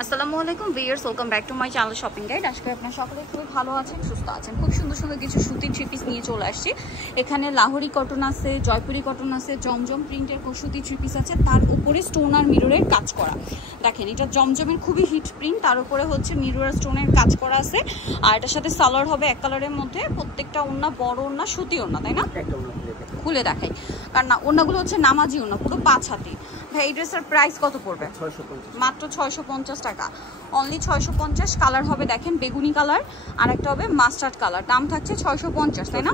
আসসালামু আলাইকুম viewers, welcome back to my channel shopping guide. আজকে আপনারা সকলে খুবই ভালো আছেন, সুস্থ আছেন। খুব সুন্দর সুন্দর কিছু সুতির থ্রি পিস নিয়ে চলে আসছি। এখানে লাহোরি কটন আছে, জয়পুরি কটন আছে, জমজম প্রিন্টের সুতির থ্রি পিস আছে, তার উপরে স্টোন আর মিররের কাজ করা। দেখেন এটা জমজমের খুবই হিট প্রিন্ট, তার উপরে হচ্ছে মিরর আর স্টোনের কাজ করা আছে। আর এটার সাথে সালোয়ার হবে এক কালারের মধ্যে। প্রত্যেকটা ওড়না বড় ওড়না, সুতি ওড়না, তাই না? খুলে দেখাই, কারণ না ওড়নাগুলো হচ্ছে নামাজি ওড়না, পুরো 5 হাতি। ভাই এই ড্রেসের প্রাইস কত পড়বে? মাত্র 650 টাকা, অনলি 650। কালার হবে দেখেন বেগুনি কালার, আর একটা হবে মাস্টার্ড কালার। দাম থাকছে 650, তাই না?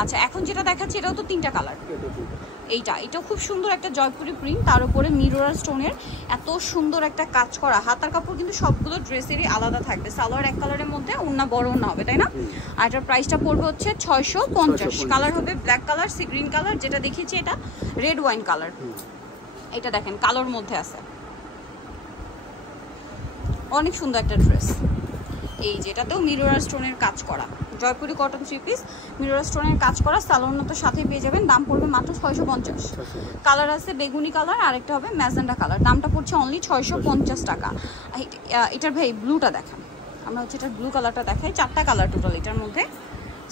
আচ্ছা, এখন যেটা দেখাচ্ছি এটাও তো 3টা কালার। এটাও খুব সুন্দর একটা জয়পুরি প্রিন্ট, তার উপরে মিরর আর স্টোনের এত সুন্দর একটা কাজ করা। হাতার কাপড় কিন্তু সবগুলো ড্রেসেরই আলাদা থাকবে। সালোয়ার এক কালারের মধ্যে, ওড়না বড় ওড়না হবে, তাই না? আর এটার প্রাইসটা পড়বে হচ্ছে 650। কালার হবে black colour, sea green colour, যেটা দেখিয়েছি এটা রেড ওয়াইন কালার। এটা দেখেন কালোর মধ্যে আছে, অনেক সুন্দর একটা ড্রেস। এই যেটাতেও মিরর আর স্টোনের কাজ করা, Jaipuri cotton three piece, mirror আর স্টোনের কাজ করা। সালোয়ার তো সাথে পেয়ে যাবেন। দাম পড়বে মাত্র 650। কালার আছে বেগুনি কালার, আরেকটা হবে ম্যাজেন্ডা কালার। দামটা পড়ছে অনলি 650 টাকা। এটার ভাই ব্লুটা দেখান, আমরা হচ্ছে এটার ব্লু কালারটা দেখাই। 4টা কালার টোটাল এটার মধ্যে।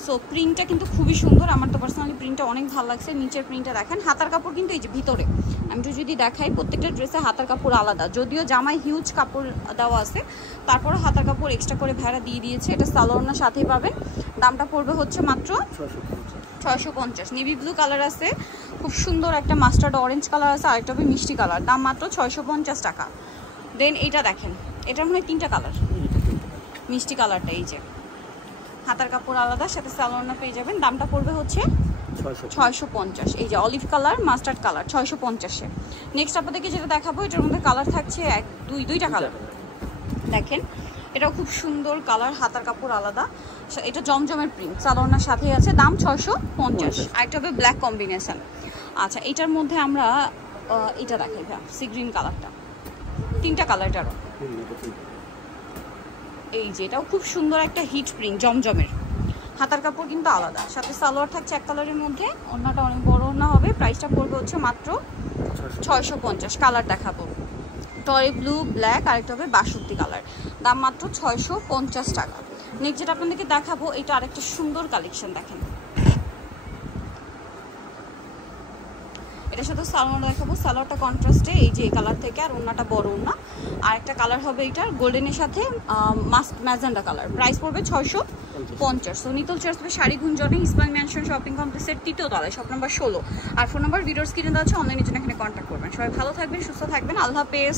সো প্রিন্টটা কিন্তু খুবই সুন্দর, আমার তো পার্সোনালি প্রিন্টটা অনেক ভালো লাগছে। নিচের প্রিন্টটা দেখেন, হাতার কাপড় কিন্তু এই যে ভিতরে আমি তো যদি দেখাই, প্রত্যেকটা ড্রেসে হাতার কাপড় আলাদা। যদিও জামায় হিউজ কাপড় দেওয়া আছে, তারপরে হাতার কাপড় এক্সট্রা করে ভাড়া দিয়ে দিয়েছে। এটা সালোয়ার সাথেই পাবেন। দামটা পড়বে হচ্ছে মাত্র 650। নেভি ব্লু কালার আছে, খুব সুন্দর একটা মাস্টার্ড অরেঞ্জ কালার আছে, আরেকটা হবে মিষ্টি কালার। দাম মাত্র 650 টাকা। দেন এইটা দেখেন, এটার মনে হয় 3টা কালার। মিষ্টি কালারটা এই যে হাতার কাপড় আলাদা, সাথে সালোয়ার পেয়ে যাবেন। দামটা পড়বে হচ্ছে 650। এই যে অলিভ কালার, মাস্টার্ড কালার, 650-এ। নেক্সট আপনাদেরকে যেটা দেখাবো, এটার মধ্যে কালার থাকছে দুইটা কালার। দেখেন এটাও খুব সুন্দর কালার, হাতার কাপড় আলাদা। এটা জমজমের প্রিন্ট, সালোয়ার সাথে আছে। দাম 650। আরেকটা হবে ব্ল্যাক কম্বিনেশন। আচ্ছা, এটার মধ্যে আমরা এটা দেখাই ভাই, সি গ্রিন কালারটা। 3টা কালার এটারও। এই যে এটাও খুব সুন্দর একটা হিট প্রিন্ট জমজমের। হাতার কাপড় কিন্তু আলাদা, সাথে সালোয়ার থাকছে এক কালারের মধ্যে। ওড়নাটা অনেক বড় ওড়না হবে। প্রাইসটা পড়বে হচ্ছে মাত্র 650। কালার দেখাবো টরি ব্লু, ব্ল্যাক, আরেকটা হবে বাসন্তী কালার। দাম মাত্র 650 টাকা। নেক্সট যেটা আপনাদেরকে দেখাবো, এটা আরেকটা সুন্দর কালেকশন। দেখেন এটার সাথে সালোয়ার দেখাবো। সালোয়ারটা কন্ট্রাস্টে এই যে এই কালার থেকে, আর ওড়নাটা বড় ওড়না। আর একটা কালার হবে এটার গোল্ডেনের সাথে মাস্ট ম্যাজেন্ডা কালার। প্রাইস পড়বে 650। সো নিতল চার্জ হবে শাড়ি গুঞ্জনে, ইসলাম ম্যানশন শপিং কমপ্লেক্সের 3য় তলায়, শপ নাম্বার 16। আর ফোন নাম্বার ভিডিওর স্ক্রিনে দেওয়া আছে, অনলাইনের জন্য এখানে কন্ট্যাক্ট করবেন। সবাই ভালো থাকবেন, সুস্থ থাকবেন, আল্লাহ হাফেজ।